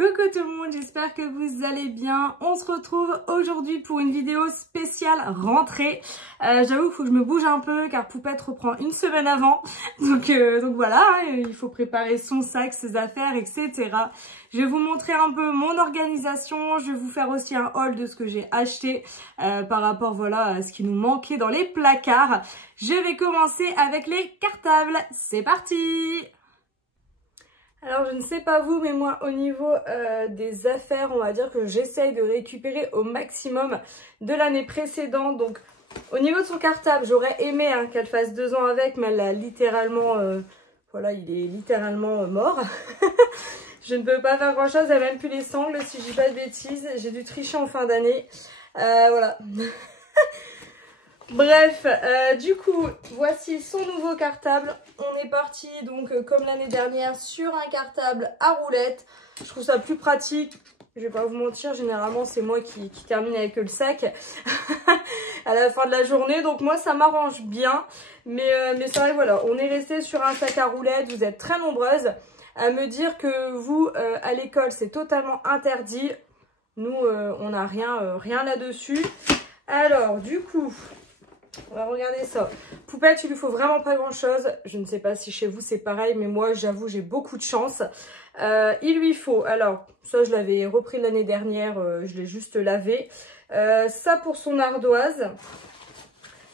Coucou tout le monde, j'espère que vous allez bien. On se retrouve aujourd'hui pour une vidéo spéciale rentrée. J'avoue qu'il faut que je me bouge un peu car Poupette reprend une semaine avant. Donc voilà, il faut préparer son sac, ses affaires, etc. Je vais vous montrer un peu mon organisation. Je vais vous faire aussi un haul de ce que j'ai acheté par rapport voilà, à ce qui nous manquait dans les placards. Je vais commencer avec les cartables. C'est parti! Alors je ne sais pas vous, mais moi au niveau des affaires, on va dire que j'essaye de récupérer au maximum de l'année précédente. Donc au niveau de son cartable, j'aurais aimé qu'elle fasse 2 ans avec, mais elle a littéralement, voilà, il est littéralement mort. Je ne peux pas faire grand chose, elle n'a même plus les sangles si je dis pas de bêtises. J'ai dû tricher en fin d'année, voilà. Bref, du coup, voici son nouveau cartable. On est parti donc comme l'année dernière sur un cartable à roulettes. Je trouve ça plus pratique. Je vais pas vous mentir, généralement c'est moi qui termine avec le sac à la fin de la journée. Donc moi ça m'arrange bien. Mais c'est vrai, voilà, on est resté sur un sac à roulettes. Vous êtes très nombreuses à me dire que vous, à l'école, c'est totalement interdit. Nous, on n'a rien là-dessus. Alors, du coup... on va regarder ça. Poupette, il lui faut vraiment pas grand chose. Je ne sais pas si chez vous c'est pareil, mais moi j'avoue j'ai beaucoup de chance. Il lui faut, alors ça je l'avais repris l'année dernière, je l'ai juste lavé. Ça pour son ardoise.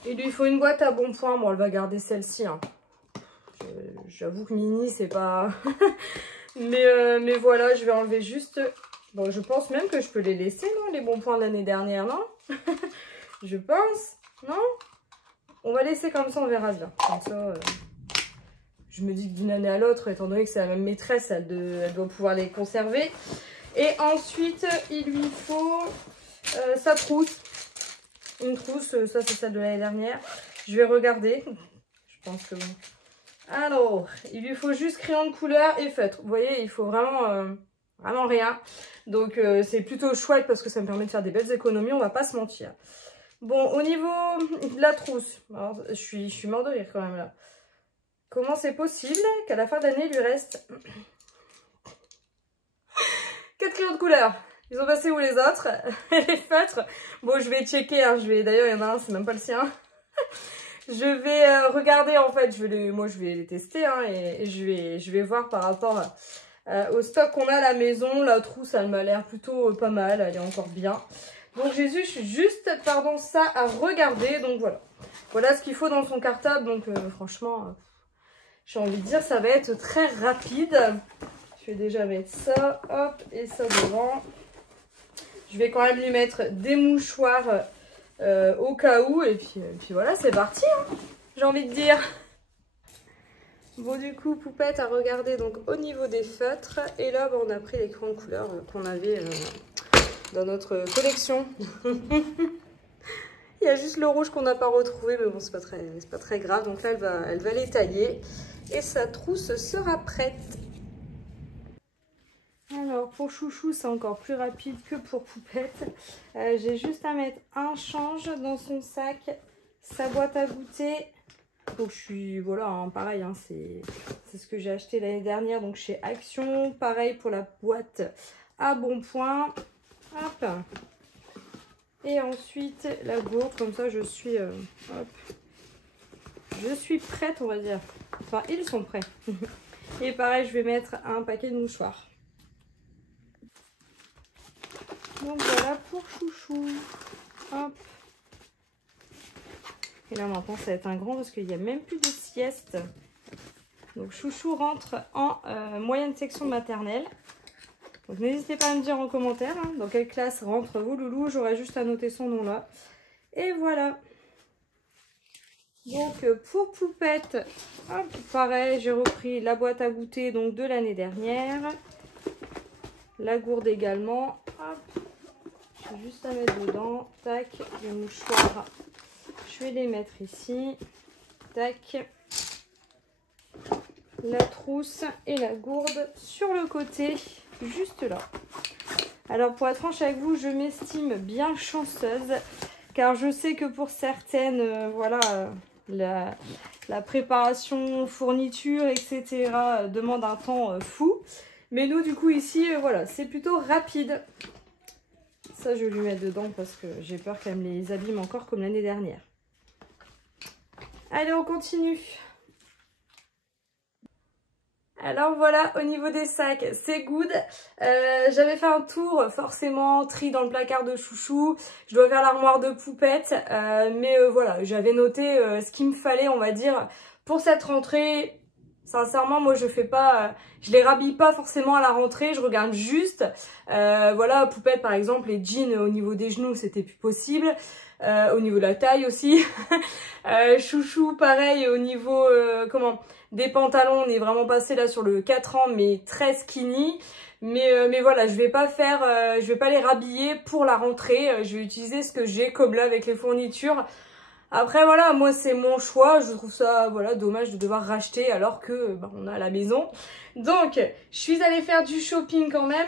Il lui faut une boîte à bon point. Bon, elle va garder celle-ci. J'avoue que Mini c'est pas... mais voilà, je vais enlever juste... Bon, je pense même que je peux les laisser, non, les bons points de l'année dernière, non? Je pense, non? On va laisser comme ça, on verra bien. Comme ça, je me dis que d'une année à l'autre, étant donné que c'est la même maîtresse, elle doit pouvoir les conserver. Et ensuite, il lui faut sa trousse. Une trousse, ça c'est celle de l'année dernière. Je vais regarder. Je pense que bon. Alors, il lui faut juste crayon de couleur et feutre. Vous voyez, il faut vraiment rien. Donc, c'est plutôt chouette parce que ça me permet de faire des belles économies, on va pas se mentir. Bon, au niveau de la trousse, alors, je suis mort de rire quand même là. Comment c'est possible qu'à la fin d'année, il lui reste 4 crayons de couleur? Ils ont passé où les autres? Les feutres? Bon, je vais checker, d'ailleurs, il y en a un, c'est même pas le sien. Je vais regarder en fait, moi je vais les tester et je vais voir par rapport au stock qu'on a à la maison. La trousse, elle m'a l'air plutôt pas mal, elle est encore bien. Donc j'ai juste ça à regarder. Donc voilà ce qu'il faut dans son cartable. Donc franchement, j'ai envie de dire ça va être très rapide. Je vais déjà mettre ça, hop, et ça devant. Je vais quand même lui mettre des mouchoirs au cas où. Et puis voilà, c'est parti, j'ai envie de dire. Bon, du coup, Poupette a regardé donc au niveau des feutres. Et là, on a pris les crayons de couleur qu'on avait... dans notre collection. Il y a juste le rouge qu'on n'a pas retrouvé, mais bon, c'est pas très grave. Donc là, elle va les tailler et sa trousse sera prête. Alors pour Chouchou, c'est encore plus rapide que pour Poupette. J'ai juste à mettre un change dans son sac, sa boîte à goûter. Donc voilà, pareil, c'est ce que j'ai acheté l'année dernière, donc chez Action. Pareil pour la boîte à bon point. Hop. Et ensuite la gourde, comme ça je suis prête, on va dire. Enfin, ils sont prêts. Et pareil, je vais mettre un paquet de mouchoirs. Donc voilà pour Chouchou. Hop. Et là maintenant ça va être un grand parce qu'il n'y a même plus de sieste. Donc Chouchou rentre en moyenne section maternelle. Donc n'hésitez pas à me dire en commentaire dans quelle classe rentre vos loulous. J'aurai juste à noter son nom là. Et voilà. Donc pour Poupette, hop, pareil, j'ai repris la boîte à goûter donc de l'année dernière. La gourde également. Hop. J'ai juste à mettre dedans. Tac, les mouchoirs. Je vais les mettre ici. Tac. La trousse et la gourde sur le côté. Juste là. Alors pour être franche avec vous, je m'estime bien chanceuse car je sais que pour certaines, voilà, la préparation, fourniture, etc. demande un temps fou. Mais nous, du coup, ici, voilà, c'est plutôt rapide. Ça, je vais lui mettre dedans parce que j'ai peur qu'elle me les abîme encore comme l'année dernière. Allez, on continue. Alors voilà, au niveau des sacs, c'est good. J'avais fait un tour, forcément, tri dans le placard de chouchou. Je dois faire l'armoire de poupette. Mais voilà, j'avais noté ce qu'il me fallait, on va dire, pour cette rentrée. Sincèrement, moi, je fais pas, je les rhabille pas forcément à la rentrée. Je regarde juste. Voilà, poupette, par exemple, les jeans au niveau des genoux, c'était plus possible. Au niveau de la taille aussi. Chouchou, pareil, au niveau, des pantalons, on est vraiment passé là sur le 4 ans, mais très skinny. Mais voilà, je vais pas les rhabiller pour la rentrée. Je vais utiliser ce que j'ai comme là avec les fournitures. Après voilà, moi c'est mon choix. Je trouve ça voilà dommage de devoir racheter alors que on a à la maison. Donc je suis allée faire du shopping quand même.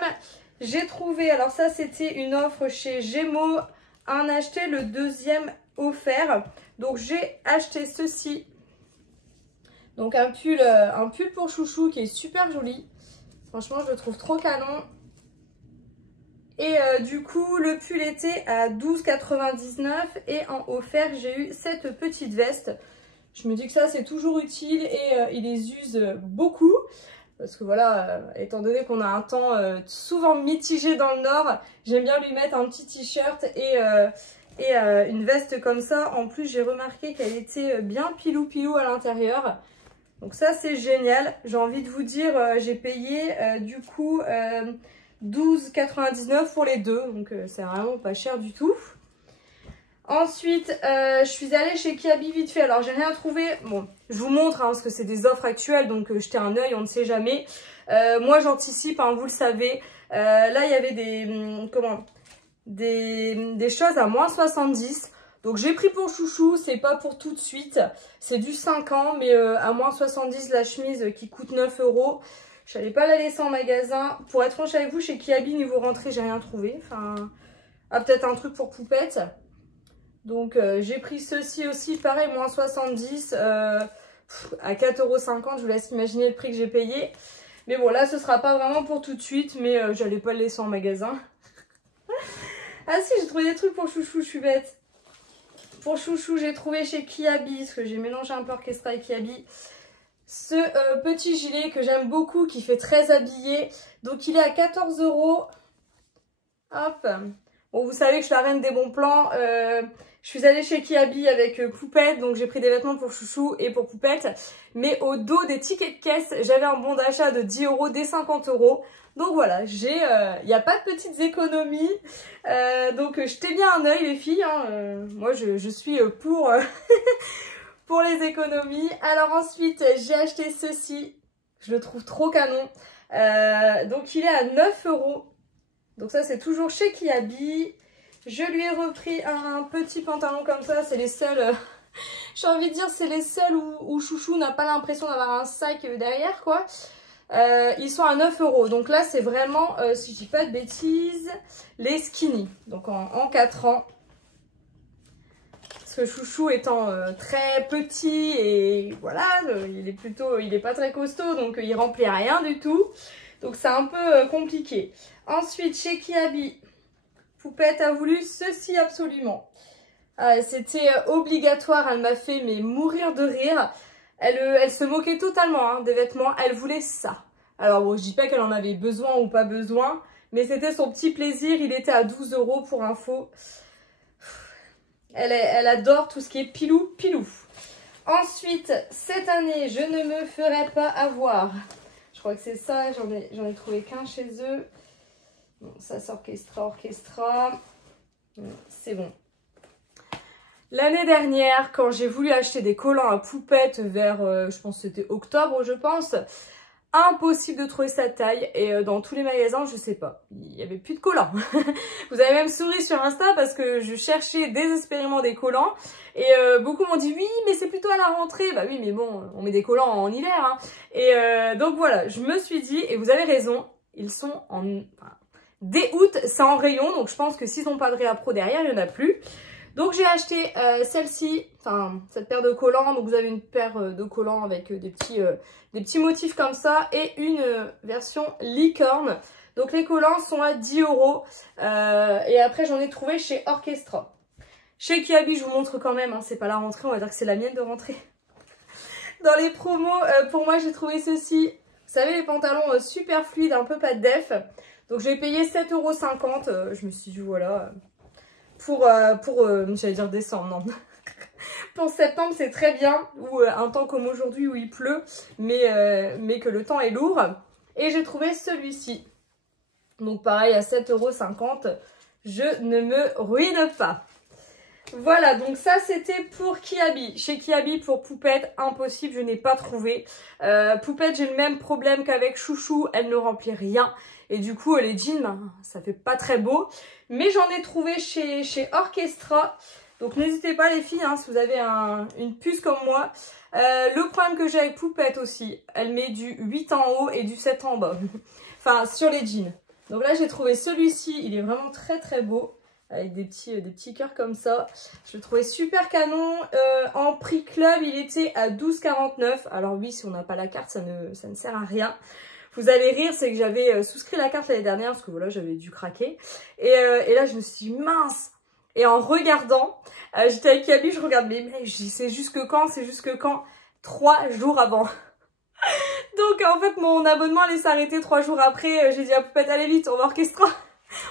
J'ai trouvé, alors ça c'était une offre chez Gémeaux, un acheté le deuxième offert. Donc j'ai acheté ceci. Donc un pull pour chouchou qui est super joli. Franchement, je le trouve trop canon. Et du coup, le pull était à 12,99 € et en offert, j'ai eu cette petite veste. Je me dis que ça, c'est toujours utile et il les use beaucoup. Parce que voilà, étant donné qu'on a un temps souvent mitigé dans le Nord, j'aime bien lui mettre un petit t-shirt et une veste comme ça. En plus, j'ai remarqué qu'elle était bien pilou-pilou à l'intérieur. Donc ça c'est génial, j'ai envie de vous dire, j'ai payé du coup 12,99 € pour les deux, donc c'est vraiment pas cher du tout. Ensuite, je suis allée chez Kiabi vite fait, alors j'ai rien trouvé, bon je vous montre parce que c'est des offres actuelles, donc jetez un œil, on ne sait jamais. Moi j'anticipe, vous le savez, là il y avait des choses à moins 70 €. Donc j'ai pris pour chouchou, c'est pas pour tout de suite, c'est du 5 ans, mais à moins 70 la chemise qui coûte 9 €. Je n'allais pas la laisser en magasin. Pour être franche avec vous, chez Kiabi, niveau rentrée, j'ai rien trouvé. Enfin, peut-être un truc pour poupette. Donc j'ai pris ceci aussi, pareil, moins 70, à 4,50 €, je vous laisse imaginer le prix que j'ai payé. Mais bon, là ce sera pas vraiment pour tout de suite, mais j'allais pas le laisser en magasin. Ah si, j'ai trouvé des trucs pour chouchou, je suis bête. Pour chouchou, j'ai trouvé chez Kiabi, parce que j'ai mélangé un peu Orchestra et Kiabi, ce petit gilet que j'aime beaucoup, qui fait très habillé. Donc il est à 14 €. Hop. Bon, vous savez que je suis la reine des bons plans. Je suis allée chez Kiabi avec Poupette, donc j'ai pris des vêtements pour chouchou et pour Poupette. Mais au dos des tickets de caisse, j'avais un bon d'achat de 10 €, des 50 €. Donc voilà, il n'y a pas de petites économies. Donc jetez bien un œil les filles. Moi je suis pour, pour les économies. Alors ensuite j'ai acheté ceci. Je le trouve trop canon. Donc il est à 9 €. Donc ça c'est toujours chez Kiabi. Je lui ai repris un petit pantalon comme ça. C'est les seuls... j'ai envie de dire c'est les seuls où chouchou n'a pas l'impression d'avoir un sac derrière quoi. Ils sont à 9 €. Donc là, c'est vraiment, si je dis pas de bêtises, les skinny. Donc en 4 ans. Parce que chouchou étant très petit et voilà, il est pas très costaud. Donc il remplit rien du tout. Donc c'est un peu compliqué. Ensuite, chez Kiabi, Poupette a voulu ceci absolument. C'était obligatoire. Elle m'a fait mourir de rire. Elle se moquait totalement des vêtements, elle voulait ça. Alors bon, je dis pas qu'elle en avait besoin ou pas besoin, mais c'était son petit plaisir, il était à 12 € pour info. Elle adore tout ce qui est pilou. Ensuite, cette année, je ne me ferai pas avoir. Je crois que c'est ça, j'en ai trouvé qu'un chez eux. Bon, ça c'est Orchestra. C'est bon. L'année dernière, quand j'ai voulu acheter des collants à Poupette vers, je pense que c'était octobre, je pense, impossible de trouver sa taille. Et dans tous les magasins, je sais pas, il n'y avait plus de collants. Vous avez même souri sur Insta parce que je cherchais désespérément des collants. Et beaucoup m'ont dit, oui, mais c'est plutôt à la rentrée. Bah oui, mais bon, on met des collants en hiver. Et donc voilà, je me suis dit, et vous avez raison, ils sont en... Enfin, dès août, c'est en rayon. Donc je pense que s'ils n'ont pas de réappro derrière, il n'y en a plus. Donc j'ai acheté celle-ci, enfin cette paire de collants. Donc vous avez une paire de collants avec des petits motifs comme ça et une version licorne. Donc les collants sont à 10 €. Et après j'en ai trouvé chez Orchestra. Chez Kiabi, je vous montre quand même, hein, c'est pas la rentrée, on va dire que c'est la mienne de rentrée. Dans les promos, pour moi j'ai trouvé ceci. Vous savez, les pantalons super fluides, un peu pas de def. Donc j'ai payé 7,50 €. Je me suis dit voilà, pour j'allais dire décembre, non. Pour septembre c'est très bien, ou un temps comme aujourd'hui où il pleut, mais que le temps est lourd. Et j'ai trouvé celui-ci. Donc pareil à 7,50 €, je ne me ruine pas. Voilà, donc ça c'était pour Kiabi. Chez Kiabi, pour Poupette, impossible, je n'ai pas trouvé. Poupette, j'ai le même problème qu'avec Chouchou, elle ne remplit rien. Et du coup, les jeans, ben, ça fait pas très beau. Mais j'en ai trouvé chez Orchestra. Donc n'hésitez pas les filles, hein, si vous avez une puce comme moi. Le problème que j'ai avec Poupette aussi, elle met du 8 en haut et du 7 en bas. Enfin, sur les jeans. Donc là, j'ai trouvé celui-ci, il est vraiment très très beau. Avec des petits cœurs comme ça. Je le trouvais super canon. En prix club, il était à 12,49 €. Alors oui, si on n'a pas la carte, ça ne sert à rien. Vous allez rire, c'est que j'avais souscrit la carte l'année dernière, parce que voilà, j'avais dû craquer. Et là, je me suis dit, mince. Et en regardant, j'étais avec Kiabi, je regarde, mais je dis, c'est jusque quand? C'est jusque quand? 3 jours avant. Donc en fait, mon abonnement allait s'arrêter 3 jours après. J'ai dit à Poupette, allez vite, on va Orchestra.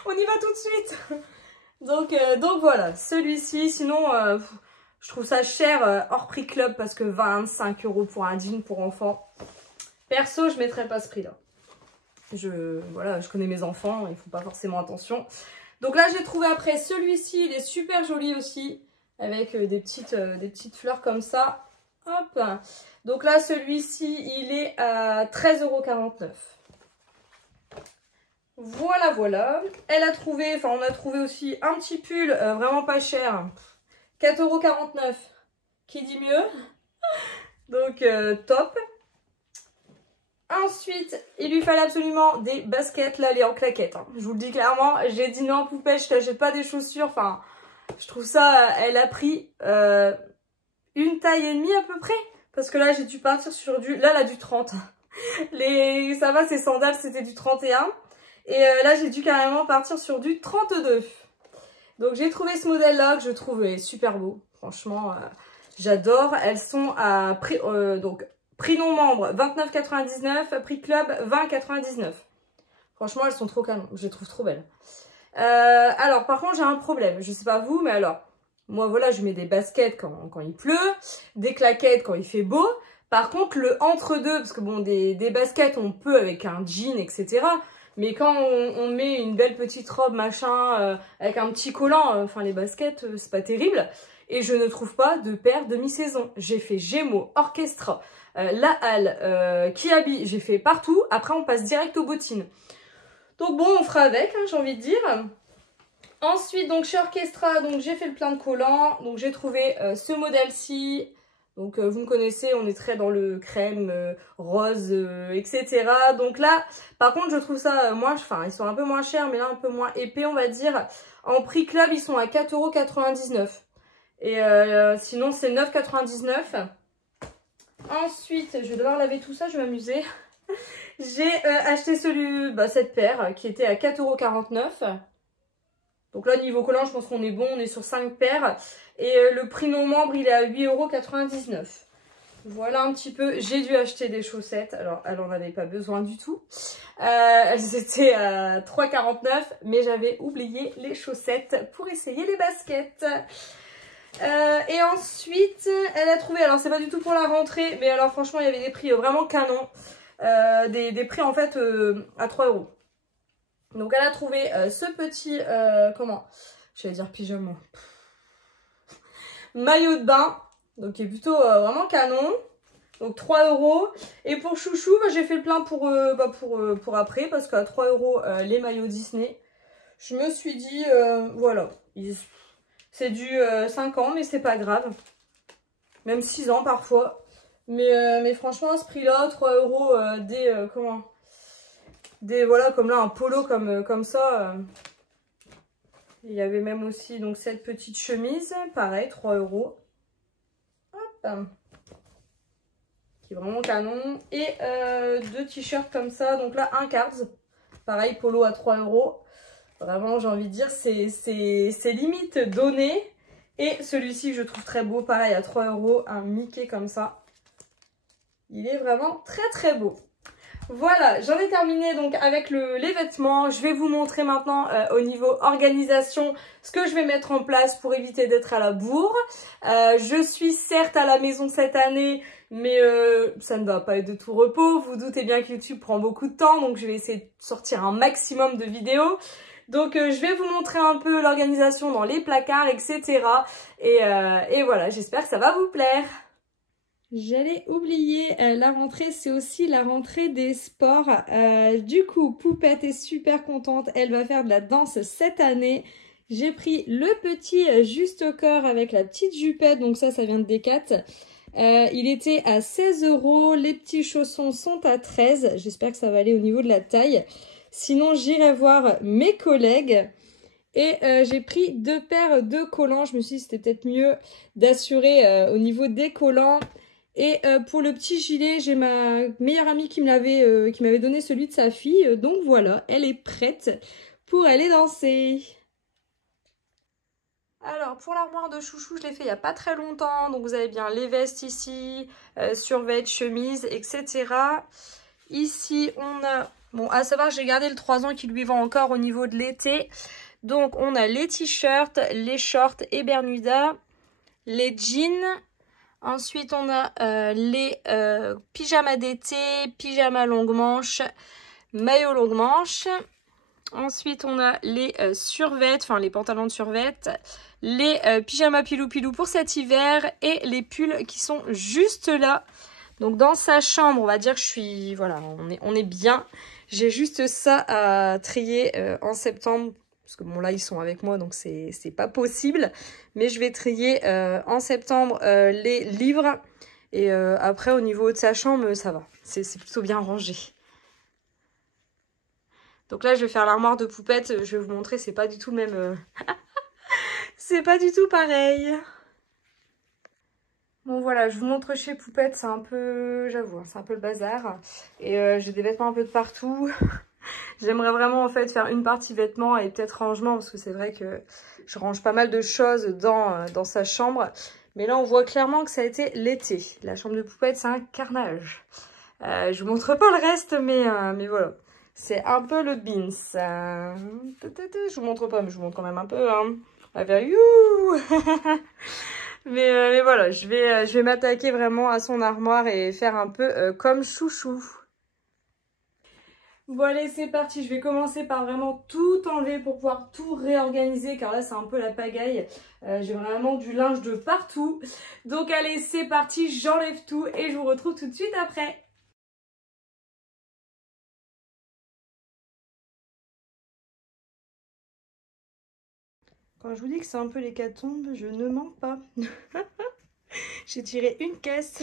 On y va tout de suite. Donc voilà, celui-ci, sinon je trouve ça cher hors prix club parce que 25 € pour un jean pour enfants. Perso, je mettrais pas ce prix-là. Voilà, je connais mes enfants, ils font pas forcément attention. Donc là, j'ai trouvé après celui-ci, il est super joli aussi, avec des petites fleurs comme ça. Hop. Donc là, celui-ci, il est à 13,49 €. Voilà, voilà. On a trouvé aussi un petit pull vraiment pas cher. 4,49 €. Qui dit mieux? Donc, top. Ensuite, il lui fallait absolument des baskets, là, les en claquettes. Hein. Je vous le dis clairement, j'ai dit non, Poupette, je t'achète pas des chaussures. Enfin, je trouve ça, elle a pris une taille et demie à peu près. Parce que là, j'ai dû partir sur du 30. Ça va, ces sandales, c'était du 31. Et là, j'ai dû carrément partir sur du 32. Donc, j'ai trouvé ce modèle-là que je trouvais super beau. Franchement, j'adore. Elles sont à prix, prix non-membre 29,99 €, prix club 20,99 €. Franchement, elles sont trop canon. Je les trouve trop belles. Alors, par contre, j'ai un problème. Je sais pas vous, mais alors, moi, voilà, je mets des baskets quand il pleut, des claquettes quand il fait beau. Par contre, le entre-deux, parce que bon, des baskets, on peut avec un jean, etc. Mais quand on met une belle petite robe, machin, avec un petit collant, enfin les baskets, c'est pas terrible. Et je ne trouve pas de paire de mi-saison. J'ai fait Gémeaux, Orchestra, La Halle, Kiabi, j'ai fait partout. Après, on passe direct aux bottines. Donc bon, on fera avec, hein, j'ai envie de dire. Ensuite, donc chez Orchestra, donc j'ai fait le plein de collants. Donc j'ai trouvé ce modèle-ci. Donc vous me connaissez, on est très dans le crème, rose, etc. Donc là, par contre, je trouve ça ils sont un peu moins chers, mais là un peu moins épais, on va dire. En prix club, ils sont à 4,99 €. Et sinon, c'est 9,99 €. Ensuite, je vais devoir laver tout ça, je vais m'amuser. J'ai acheté cette paire qui était à 4,49 €. Donc là, niveau collant, je pense qu'on est bon. On est sur 5 paires. Et le prix non-membre, il est à 8,99 €. Voilà un petit peu. J'ai dû acheter des chaussettes. Alors, elle n'en avait pas besoin du tout. Elles étaient à 3,49 €. Mais j'avais oublié les chaussettes pour essayer les baskets. Et ensuite, elle a trouvé... Alors, c'est pas du tout pour la rentrée. Mais alors, franchement, il y avait des prix vraiment canons. Des prix, en fait, à 3 €. Donc elle a trouvé ce petit, j'allais dire pyjama, maillot de bain, donc qui est plutôt vraiment canon, donc 3 €. Et pour Chouchou, j'ai fait le plein pour après, parce qu'à 3 € les maillots Disney, je me suis dit, voilà, c'est du 5 ans, mais c'est pas grave, même 6 ans parfois, mais franchement à ce prix-là, 3 €, voilà, comme là, un polo comme ça. Il y avait même aussi donc cette petite chemise, pareil, 3 €. Hop. Qui est vraiment canon. Et 2 t-shirts comme ça. Donc là, un Cards. Pareil, polo à 3 €. Vraiment, j'ai envie de dire, c'est limite donné. Et celui-ci, je trouve très beau. Pareil, à 3 €. Un Mickey comme ça. Il est vraiment très très beau. Voilà, j'en ai terminé donc avec les vêtements. Je vais vous montrer maintenant au niveau organisation ce que je vais mettre en place pour éviter d'être à la bourre. Je suis certes à la maison cette année, mais ça ne va pas être de tout repos. Vous doutez bien que YouTube prend beaucoup de temps, donc je vais essayer de sortir un maximum de vidéos. Donc je vais vous montrer un peu l'organisation dans les placards, etc. Et voilà, j'espère que ça va vous plaire. J'allais oublier, la rentrée, c'est aussi la rentrée des sports. Du coup, Poupette est super contente. Elle va faire de la danse cette année. J'ai pris le petit juste au corps avec la petite jupette. Donc ça vient de Decat. Il était à 16 €. Les petits chaussons sont à 13. J'espère que ça va aller au niveau de la taille. Sinon, j'irai voir mes collègues. Et j'ai pris 2 paires de collants. Je me suis dit que c'était peut-être mieux d'assurer au niveau des collants. Et pour le petit gilet, j'ai ma meilleure amie qui m'avait donné celui de sa fille. Donc voilà, elle est prête pour aller danser. Alors pour l'armoire de chouchou, je l'ai fait il n'y a pas très longtemps. Donc vous avez bien les vestes ici, survêt, chemise, etc. Ici on a, bon à savoir j'ai gardé le 3 ans qui lui va encore au niveau de l'été. Donc on a les t-shirts, les shorts et Bermuda, les jeans. Ensuite, on a les pyjamas d'été, pyjamas longue manche, maillot longue manche. Ensuite, on a les survêtements, enfin les pantalons de survêtements, les pyjamas pilou-pilou pour cet hiver et les pulls qui sont juste là. Donc dans sa chambre, on va dire que je suis, voilà, on est bien. J'ai juste ça à trier en septembre. Parce que bon là ils sont avec moi donc c'est pas possible. Mais je vais trier en septembre les livres. Et après au niveau de sa chambre ça va. C'est plutôt bien rangé. Donc là je vais faire l'armoire de Poupette. Je vais vous montrer, c'est pas du tout le même... c'est pas du tout pareil. Bon voilà, je vous montre chez Poupette, c'est un peu... J'avoue, c'est un peu le bazar. Et j'ai des vêtements un peu de partout. J'aimerais vraiment en fait faire une partie vêtements et peut-être rangement parce que c'est vrai que je range pas mal de choses dans sa chambre. Mais là on voit clairement que ça a été l'été. La chambre de Poupette c'est un carnage. Je vous montre pas le reste mais voilà. C'est un peu le beans. Je vous montre pas mais je vous montre quand même un peu. Hein. mais voilà, je vais m'attaquer vraiment à son armoire et faire un peu comme chouchou. Bon allez c'est parti, je vais commencer par vraiment tout enlever pour pouvoir tout réorganiser car là c'est un peu la pagaille. J'ai vraiment du linge de partout. Donc allez c'est parti, j'enlève tout et je vous retrouve tout de suite après. Quand je vous dis que c'est un peu l'hécatombe, je ne mens pas. J'ai tiré une caisse.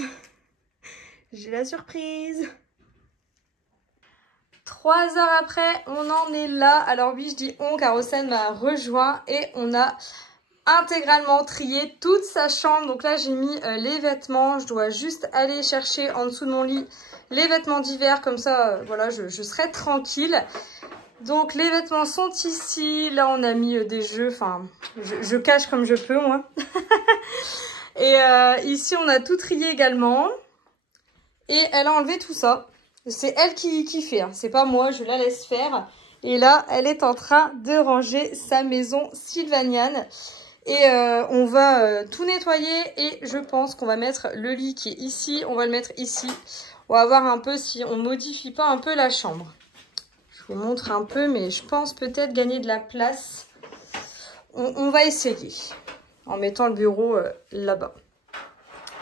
J'ai la surprise. 3 heures après, on en est là. Alors oui, je dis on car Océane m'a rejoint et on a intégralement trié toute sa chambre. Donc là, j'ai mis les vêtements. Je dois juste aller chercher en dessous de mon lit les vêtements d'hiver. Comme ça, voilà, je serai tranquille. Donc les vêtements sont ici. Là, on a mis des jeux. Enfin, je cache comme je peux, moi. Et ici, on a tout trié également. Et elle a enlevé tout ça. C'est elle qui fait, hein. C'est pas moi, je la laisse faire. Et là, elle est en train de ranger sa maison sylvanienne. Et on va tout nettoyer et je pense qu'on va mettre le lit qui est ici. On va le mettre ici. On va voir un peu si on modifie pas un peu la chambre. Je vous montre un peu, mais je pense peut-être gagner de la place. On va essayer en mettant le bureau là-bas.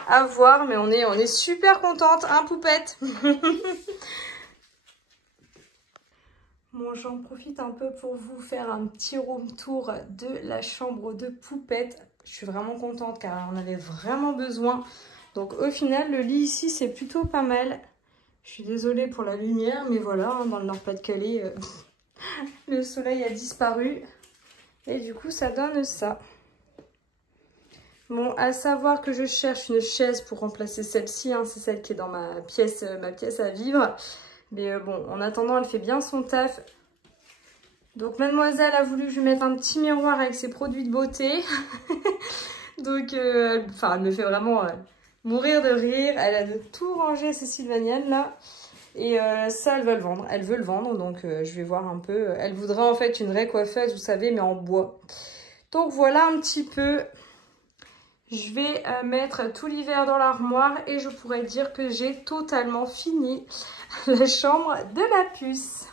À voir, mais on est super contente, hein, Poupette. Bon, j'en profite un peu pour vous faire un petit room tour de la chambre de Poupette. Je suis vraiment contente car on avait vraiment besoin. Donc au final, le lit ici, c'est plutôt pas mal. Je suis désolée pour la lumière, mais voilà, hein, dans le Nord-Pas-de-Calais, le soleil a disparu. Et du coup, ça donne ça. Bon, à savoir que je cherche une chaise pour remplacer celle-ci, hein, c'est celle qui est dans ma pièce à vivre. Mais bon, en attendant, elle fait bien son taf. Donc, mademoiselle a voulu que je lui mette un petit miroir avec ses produits de beauté. Donc, enfin, elle me fait vraiment mourir de rire. Elle a de tout rangé, ces Sylvaniennes, là. Et ça, elle veut le vendre. Elle veut le vendre, donc je vais voir un peu. Elle voudrait en fait une vraie coiffeuse, vous savez, mais en bois. Donc, voilà un petit peu... Je vais mettre tout l'hiver dans l'armoire et je pourrais dire que j'ai totalement fini la chambre de la puce.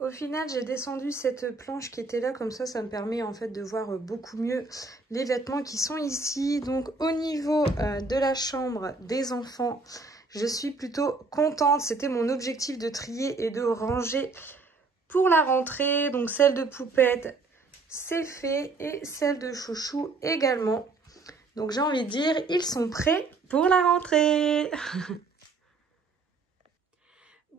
Au final, j'ai descendu cette planche qui était là, comme ça me permet en fait de voir beaucoup mieux les vêtements qui sont ici. Donc au niveau de la chambre des enfants, je suis plutôt contente. C'était mon objectif de trier et de ranger pour la rentrée. Donc celle de Poupette, c'est fait, et celle de Chouchou également. Donc j'ai envie de dire, ils sont prêts pour la rentrée.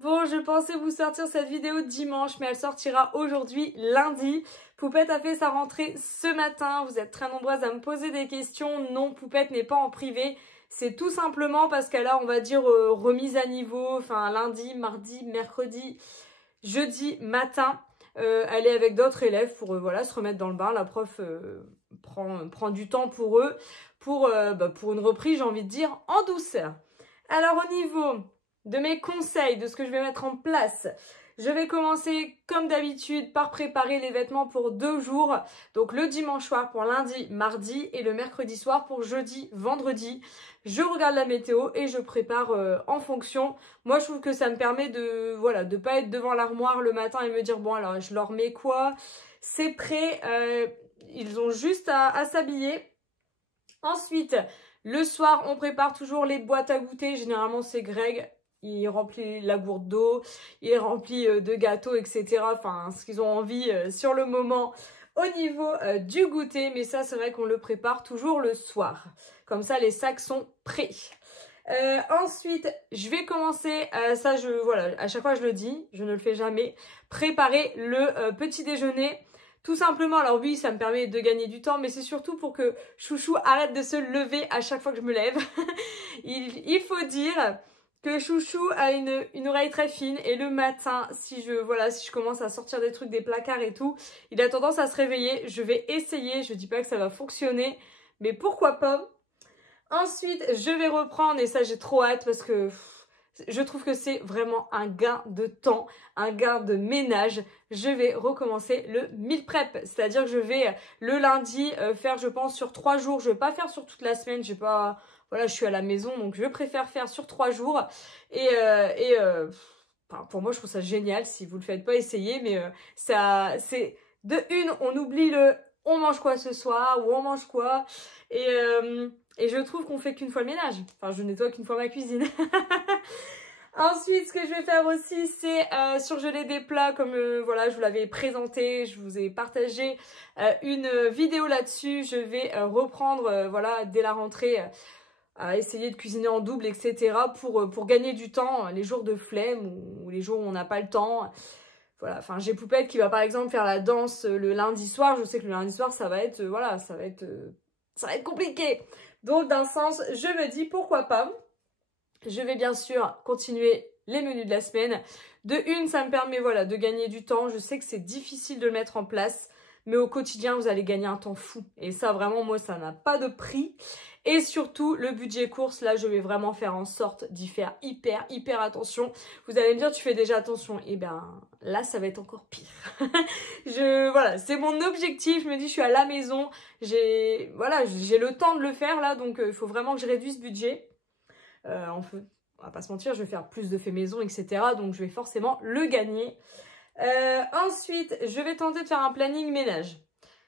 Bon, je pensais vous sortir cette vidéo dimanche, mais elle sortira aujourd'hui, lundi. Poupette a fait sa rentrée ce matin. Vous êtes très nombreuses à me poser des questions. Non, Poupette n'est pas en privé. C'est tout simplement parce qu'elle a, on va dire, remise à niveau. Enfin, lundi, mardi, mercredi, jeudi matin. Elle est avec d'autres élèves pour voilà, se remettre dans le bain. La prof prend du temps pour eux, pour une reprise, j'ai envie de dire, en douceur. Alors, au niveau de mes conseils, de ce que je vais mettre en place, je vais commencer comme d'habitude par préparer les vêtements pour 2 jours. Donc le dimanche soir pour lundi, mardi et le mercredi soir pour jeudi, vendredi. Je regarde la météo et je prépare en fonction. Moi je trouve que ça me permet de voilà, de pas être devant l'armoire le matin et me dire bon alors je leur mets quoi. C'est prêt, ils ont juste à s'habiller. Ensuite, le soir on prépare toujours les boîtes à goûter. Généralement c'est Greg. Il remplit la gourde d'eau, il remplit de gâteaux, etc. Enfin, ce qu'ils ont envie sur le moment au niveau du goûter. Mais ça, c'est vrai qu'on le prépare toujours le soir. Comme ça, les sacs sont prêts. Ensuite, je vais commencer, voilà, à chaque fois je le dis, je ne le fais jamais, préparer le petit déjeuner. Tout simplement, alors oui, ça me permet de gagner du temps, mais c'est surtout pour que Chouchou arrête de se lever à chaque fois que je me lève. Il faut dire que Chouchou a une oreille très fine et le matin, si je commence à sortir des trucs des placards et tout, il a tendance à se réveiller. Je vais essayer, je dis pas que ça va fonctionner, mais pourquoi pas. Ensuite, je vais reprendre, et ça j'ai trop hâte parce que je trouve que c'est vraiment un gain de temps, un gain de ménage. Je vais recommencer le meal prep, c'est-à-dire que je vais le lundi faire, je pense, sur 3 jours. Je vais pas faire sur toute la semaine, j'ai pas... Voilà, je suis à la maison, donc je préfère faire sur 3 jours. Enfin, pour moi, je trouve ça génial. Si vous le faites pas, essayez. Mais ça, c'est de une, on oublie le on mange quoi ce soir ou on mange quoi. Et je trouve qu'on fait qu'une fois le ménage. Enfin, je nettoie qu'une fois ma cuisine. Ensuite, ce que je vais faire aussi, c'est surgeler des plats comme voilà, je vous l'avais présenté, je vous ai partagé une vidéo là-dessus. Je vais reprendre voilà, dès la rentrée à essayer de cuisiner en double, etc. pour gagner du temps les jours de flemme ou les jours où on n'a pas le temps. Voilà, enfin j'ai Poupette qui va par exemple faire la danse le lundi soir. Je sais que le lundi soir ça va être voilà, ça va être compliqué. Donc d'un sens, je me dis pourquoi pas. Je vais bien sûr continuer les menus de la semaine. De une, ça me permet voilà, de gagner du temps. Je sais que c'est difficile de le mettre en place, mais au quotidien, vous allez gagner un temps fou. Et ça, vraiment, moi, ça n'a pas de prix. Et surtout, le budget course, là, je vais vraiment faire en sorte d'y faire hyper attention. Vous allez me dire, tu fais déjà attention. Eh bien, là, ça va être encore pire. Voilà, c'est mon objectif. Je me dis, je suis à la maison. Voilà, j'ai le temps de le faire, là. Donc, il faut vraiment que je réduise ce budget. On va pas se mentir, je vais faire plus de faits maison, etc. Donc, je vais forcément le gagner. Ensuite, je vais tenter de faire un planning ménage.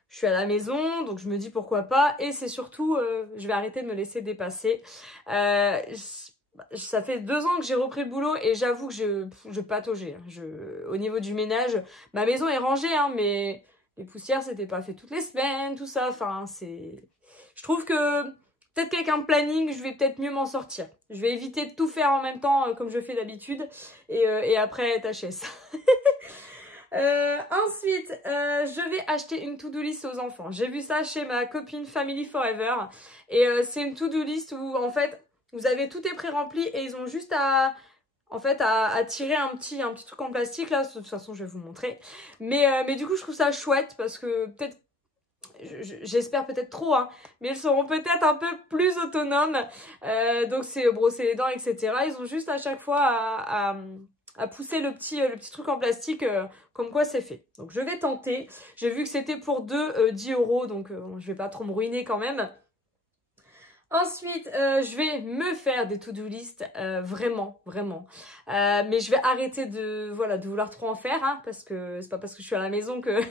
Je suis à la maison, donc je me dis pourquoi pas. Et c'est surtout, je vais arrêter de me laisser dépasser. Ça fait 2 ans que j'ai repris le boulot et j'avoue que je pataugeais. Au niveau du ménage, ma maison est rangée, hein, mais les poussières, c'était pas fait toutes les semaines, tout ça. Enfin, je trouve que peut-être qu'avec un planning, je vais peut-être mieux m'en sortir. Je vais éviter de tout faire en même temps comme je fais d'habitude et après tâcher. Ensuite, je vais acheter une to-do list aux enfants. J'ai vu ça chez ma copine Family Forever. Et c'est une to-do list où, en fait, vous avez tout est pré-rempli et ils ont juste à tirer un petit truc en plastique. Là, de toute façon, je vais vous montrer. Mais du coup, je trouve ça chouette parce que peut-être, j'espère peut-être trop, hein, mais ils seront peut-être un peu plus autonomes. Donc, c'est brosser les dents, etc. Ils ont juste à chaque fois à pousser le petit truc en plastique comme quoi c'est fait. Donc je vais tenter. J'ai vu que c'était pour 10 €, donc je vais pas trop me ruiner quand même. Ensuite, je vais me faire des to-do list, vraiment. Mais je vais arrêter de vouloir trop en faire, hein, parce que c'est pas parce que je suis à la maison que...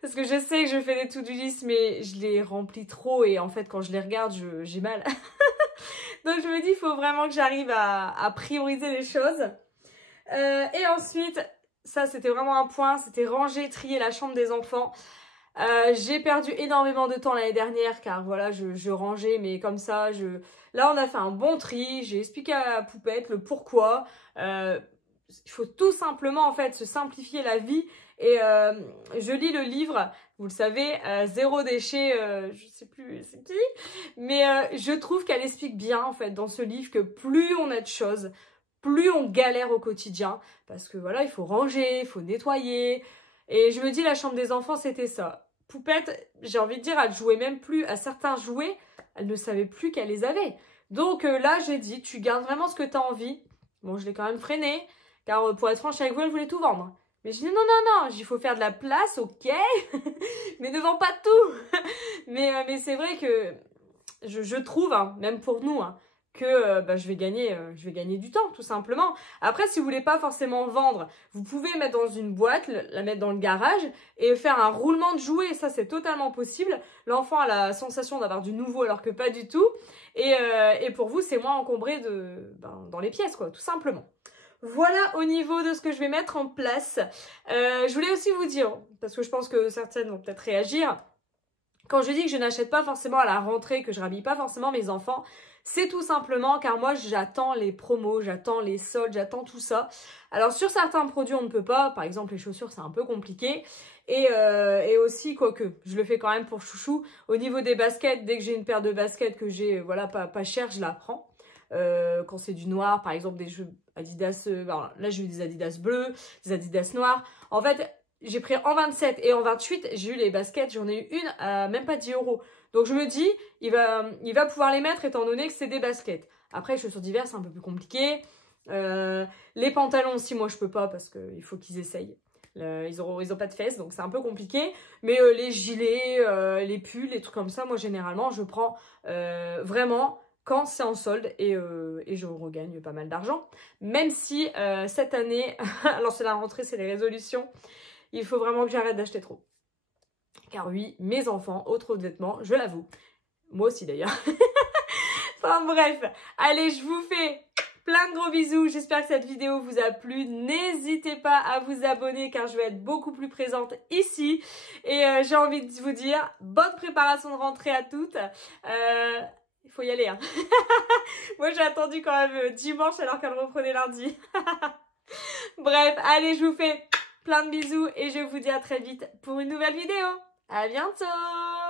parce que je sais que je fais des to-do list, mais je les remplis trop et en fait, quand je les regarde, j'ai mal. Donc je me dis, il faut vraiment que j'arrive à prioriser les choses. Et ensuite, ça c'était vraiment un point, c'était ranger, trier la chambre des enfants. J'ai perdu énormément de temps l'année dernière car voilà, je rangeais, mais comme ça, là on a fait un bon tri, j'ai expliqué à la poupette le pourquoi. Il faut tout simplement en fait se simplifier la vie et je lis le livre, vous le savez, Zéro déchet, je sais plus c'est qui, mais je trouve qu'elle explique bien en fait dans ce livre que plus on a de choses, plus on galère au quotidien, parce que voilà, il faut ranger, il faut nettoyer. Et je me dis, la chambre des enfants, c'était ça. Poupette, j'ai envie de dire, elle jouait même plus à certains jouets, elle ne savait plus qu'elle les avait. Donc là, j'ai dit, tu gardes vraiment ce que tu as envie. Bon, je l'ai quand même freiné, car pour être franche avec vous, elle voulait tout vendre. Mais je dis, non, il faut faire de la place, ok, mais ne vends pas tout. mais c'est vrai que je trouve, hein, même pour nous, hein, que je vais gagner du temps, tout simplement. Après, si vous voulez pas forcément vendre, vous pouvez mettre dans une boîte, la mettre dans le garage et faire un roulement de jouets. Ça, c'est totalement possible. L'enfant a la sensation d'avoir du nouveau alors que pas du tout. Et pour vous, c'est moins encombré dans les pièces, quoi, tout simplement. Voilà au niveau de ce que je vais mettre en place. Je voulais aussi vous dire, parce que je pense que certaines vont peut-être réagir, quand je dis que je n'achète pas forcément à la rentrée, que je rhabille pas forcément mes enfants, c'est tout simplement car moi j'attends les promos, j'attends les soldes, j'attends tout ça. Alors sur certains produits on ne peut pas, par exemple les chaussures c'est un peu compliqué. Et aussi, quoique, je le fais quand même pour chouchou. Au niveau des baskets, dès que j'ai une paire de baskets que j'ai voilà, pas chère, je la prends. Quand c'est du noir, par exemple des jeux Adidas, là j'ai eu des Adidas bleus, des Adidas noirs. En fait, j'ai pris en 27 et en 28, j'ai eu les baskets, j'en ai eu une à même pas 10 €. Donc je me dis, il va pouvoir les mettre étant donné que c'est des baskets. Après, les chaussures d'hiver, c'est un peu plus compliqué. Les pantalons aussi, moi je peux pas parce qu'il faut qu'ils essayent. Ils ont pas de fesses, donc c'est un peu compliqué. Mais les gilets, les pulls, les trucs comme ça, moi généralement, je prends vraiment quand c'est en solde et je regagne pas mal d'argent. Même si cette année, alors c'est la rentrée, c'est les résolutions, il faut vraiment que j'arrête d'acheter trop. Car oui, mes enfants, autres vêtements, je l'avoue. Moi aussi d'ailleurs. Enfin bref, allez, je vous fais plein de gros bisous. J'espère que cette vidéo vous a plu. N'hésitez pas à vous abonner car je vais être beaucoup plus présente ici. Et j'ai envie de vous dire, bonne préparation de rentrée à toutes. Il faut y aller, hein. Moi, j'ai attendu quand même dimanche alors qu'elle reprenait lundi. Bref, allez, je vous fais plein de bisous et je vous dis à très vite pour une nouvelle vidéo. À bientôt!